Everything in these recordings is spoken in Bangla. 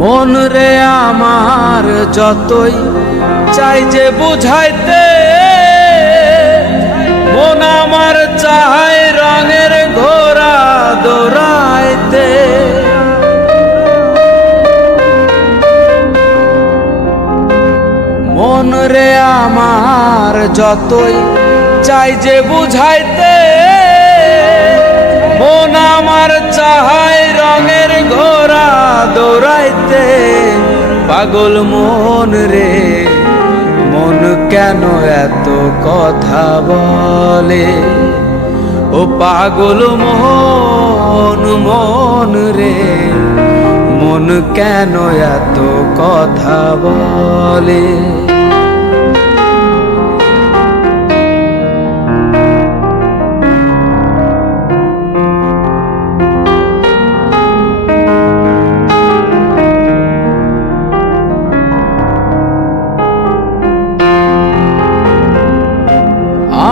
মন রে আমার যতই চাই যে বুঝাইতে, মন আমার চায় রঙের ঘোড়া দৌড়াইতে। মন রে আমার যতই চাই যে বুঝাইতে, মন আমার চায় রঙের ঘোড়া দৌড়াইতে। পাগল মন রে মন কেন এত কথা বলে, ও পাগল মন মন রে মন কেন এত কথা বলে।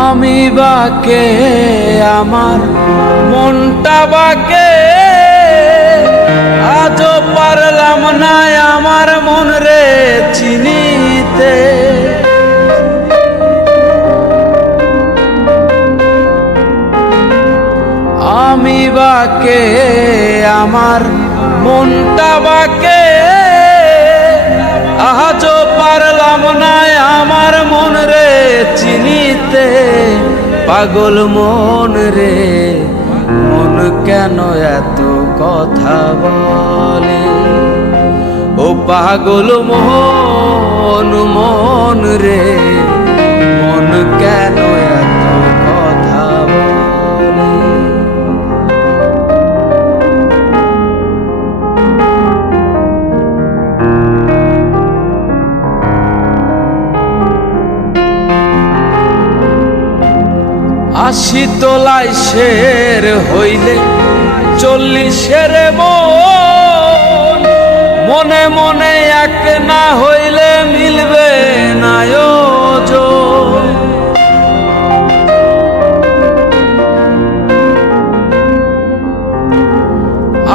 আমি বাকে আমার মনটা বাকে, আজও পারলাম না আমার মন রে চিনিতে। আমি বাকে আমার মনটা বাকে, আজও পারলাম না আমার মন রে চিনিতে। পাগল মন রে মন কেন এত কথা বলে, ও পাগল মন মন রে মন কেন এত কথা বলে। আশি তোলায় শের হইলে 40-এর মন, মনে মনে এক না হইলে মিলবে না ওজন।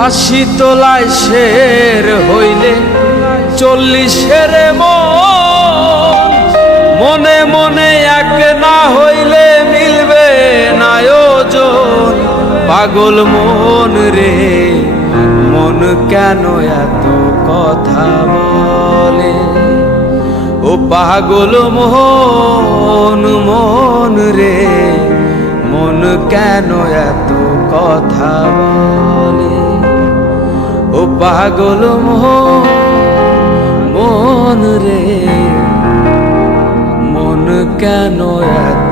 আশি তোলায় শের হইলে 40-এর মন, মনে মনে এক না হইলে মিলবে না ওজন। পাগল মন রে মন কেন এত কথা বলে, ও পাগল মন মন রে মন কেন এত কথা বলে, ও পাগল মন রে মন কেন এত